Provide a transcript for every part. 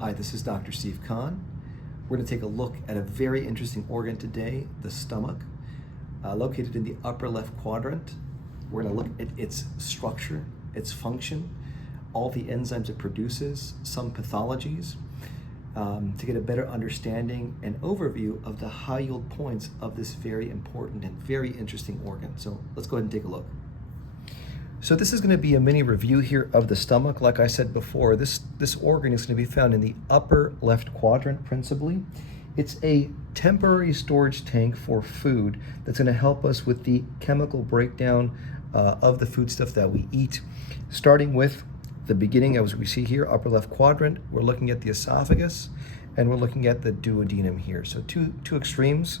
Hi, this is Dr. Steve Kahn. We're going to take a look at a very interesting organ today, the stomach, located in the upper left quadrant. We're going to look at its structure, its function, all the enzymes it produces, some pathologies, to get a better understanding and overview of the high yield points of this very important and very interesting organ. So let's go ahead and take a look. So this is going to be a mini review here of the stomach. Like I said before, this organ is going to be found in the upper left quadrant principally. It's a temporary storage tank for food that's going to help us with the chemical breakdown of the foodstuff that we eat. Starting with the beginning, as we see here, upper left quadrant, we're looking at the esophagus and we're looking at the duodenum here. So two extremes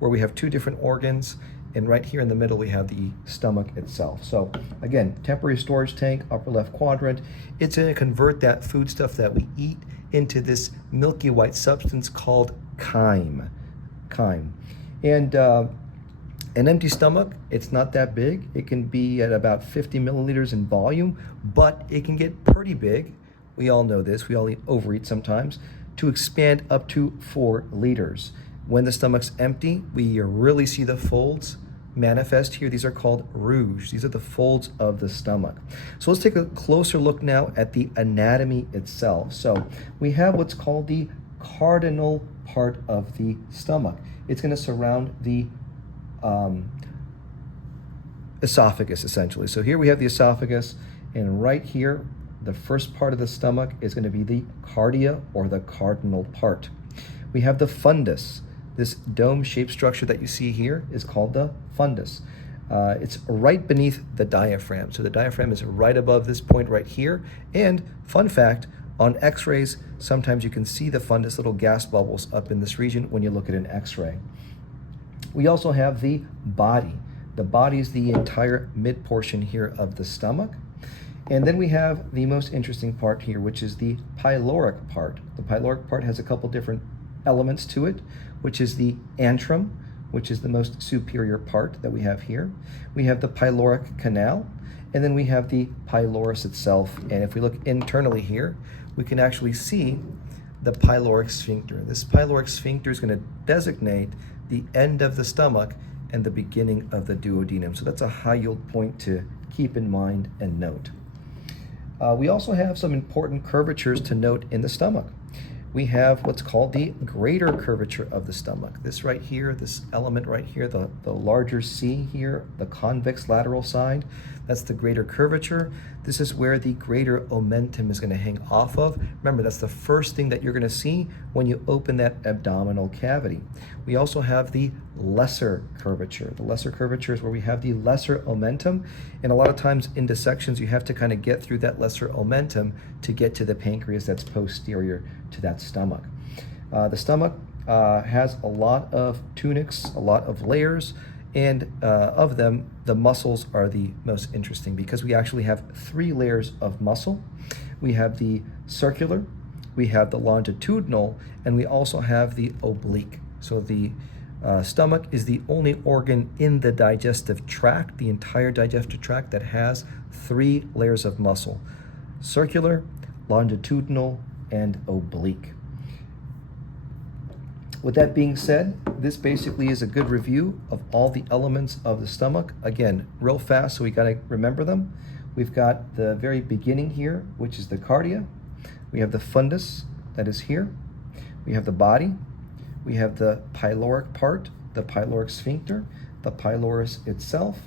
where we have two different organs. And right here in the middle, we have the stomach itself. So again, temporary storage tank, upper left quadrant. It's going to convert that foodstuff that we eat into this milky white substance called chyme. And an empty stomach, it's not that big. It can be at about 50 milliliters in volume, but it can get pretty big. We all know this. We all overeat sometimes, to expand up to 4 liters. When the stomach's empty, we really see the folds manifest here. These are called rouge. These are the folds of the stomach. So let's take a closer look now at the anatomy itself. So we have what's called the cardinal part of the stomach. It's going to surround the esophagus, essentially. So here we have the esophagus, and right here, the first part of the stomach is going to be the cardia, or the cardinal part. We have the fundus. This dome-shaped structure that you see here is called the fundus. It's right beneath the diaphragm. So the diaphragm is right above this point right here. And fun fact, on x-rays, sometimes you can see the fundus, little gas bubbles up in this region when you look at an x-ray. We also have the body. The body is the entire mid portion here of the stomach. And then we have the most interesting part here, which is the pyloric part. The pyloric part has a couple different elements to it, which is the antrum, which is the most superior part that we have here. We have the pyloric canal, and then we have the pylorus itself. And if we look internally here, we can actually see the pyloric sphincter. This pyloric sphincter is going to designate the end of the stomach and the beginning of the duodenum. So that's a high yield point to keep in mind and note. We also have some important curvatures to note in the stomach. We have what's called the greater curvature of the stomach. This right here, this element right here, the larger C here, the convex lateral side, that's the greater curvature. This is where the greater omentum is going to hang off of. Remember, that's the first thing that you're going to see when you open that abdominal cavity. We also have the lesser curvature. The lesser curvature is where we have the lesser omentum, and a lot of times in dissections you have to kind of get through that lesser omentum to get to the pancreas that's posterior to that stomach. The stomach has a lot of tunics, a lot of layers, and of them, the muscles are the most interesting because we actually have 3 layers of muscle. We have the circular, we have the longitudinal, and we also have the oblique. So the stomach is the only organ in the digestive tract, the entire digestive tract, that has 3 layers of muscle: circular, longitudinal, and oblique. With that being said, this basically is a good review of all the elements of the stomach. Again, real fast, so we got to remember them. We've got the very beginning here, which is the cardia. We have the fundus that is here. We have the body. We have the pyloric part, the pyloric sphincter, the pylorus itself,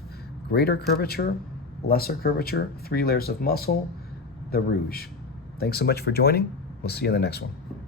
greater curvature, lesser curvature, 3 layers of muscle, the rouge. Thanks so much for joining. We'll see you in the next one.